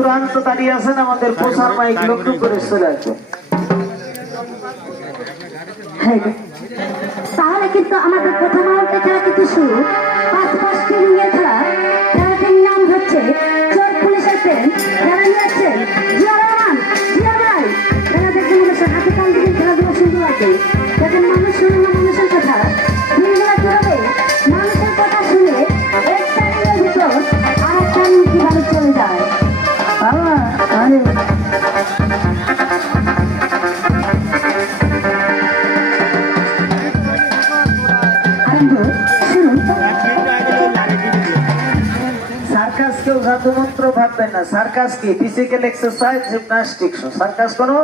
দুরান্ত দাঁড়িয়ে আছেন আমাদের প্রচার মাইক লক্ষ্য করে চলে আসবেন। তাহলে কিন্তু আমাদের প্রথম রাউন্ডে খেলা কিন্তু শুরু। 5-5টি রিংয়ের খেলা। খেলাটির নাম হচ্ছে চোর পুলিশের প্রেম। খেলা নিয়েছেন জিয়া রহমান, জিয়া ভাই। খেলা দেখতে মানুষের হাতে কান দিকে খেলাধুলা সুন্দর আছে। দেখেন মানুষ শুনে না মানুষের কথা। দিনগুলা কিভাবে মানুষের কথা শুনে একটা রিংয়ের ভিতর আর একটা রিং কিভাবে চলে যায়। সার্কাস কেউ জাদুমন্ত্র ভাববেন না। সার্কাস কি ফিজিক্যাল এক্সারসাইজ, জিমন্যাস্টিক্স। সার্কাস কোনো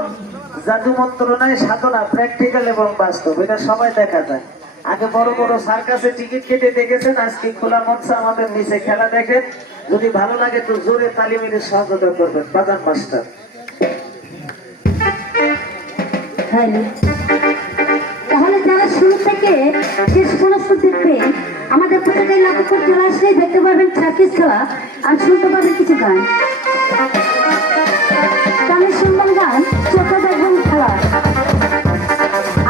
জাদুমন্ত্র নয়, সাধনা, প্র্যাকটিক্যাল এবং বাস্তব। এটা সবাই দেখা যায়। আগে বড় বড় সার্কাসে টিকিট কেটে দেখেছেন, আজকে খোলা মঞ্চে আমাদের নিচে খেলা দেখেন। যদি ভালো লাগে তো জোরে তালি মেরে সহযোগিতা করবেন। বাজান মাস্টার। তাহলে যারা শুরু থেকে শেষ পর্যন্ত দেখবেন আমাদের প্রত্যেকের নাটকের চলে আসলেই দেখতে পারবেন ছাব্বিশ খেলা আর শুনতে পারবেন কিছু গান। গানের শুনবেন গান, চোখে দেখবেন খেলা।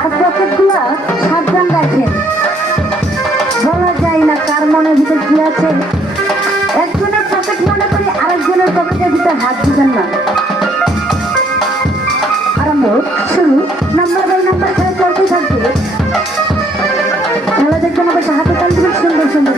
আর পকেটগুলা সাবধান রাখেন, বলা যায় না কার মনের ভিতর কি আছে। একজনের পকেট মনে করে আরেকজনের পকেটের ভিতর হাত দিবেন না। আরম্ভ শুরু। নাম্বার বাই নাম্বার খেলা চলতে থাকবে। খেলা দেখবেন আমাদের হাতে কান দিবেন সুন্দর সুন্দর।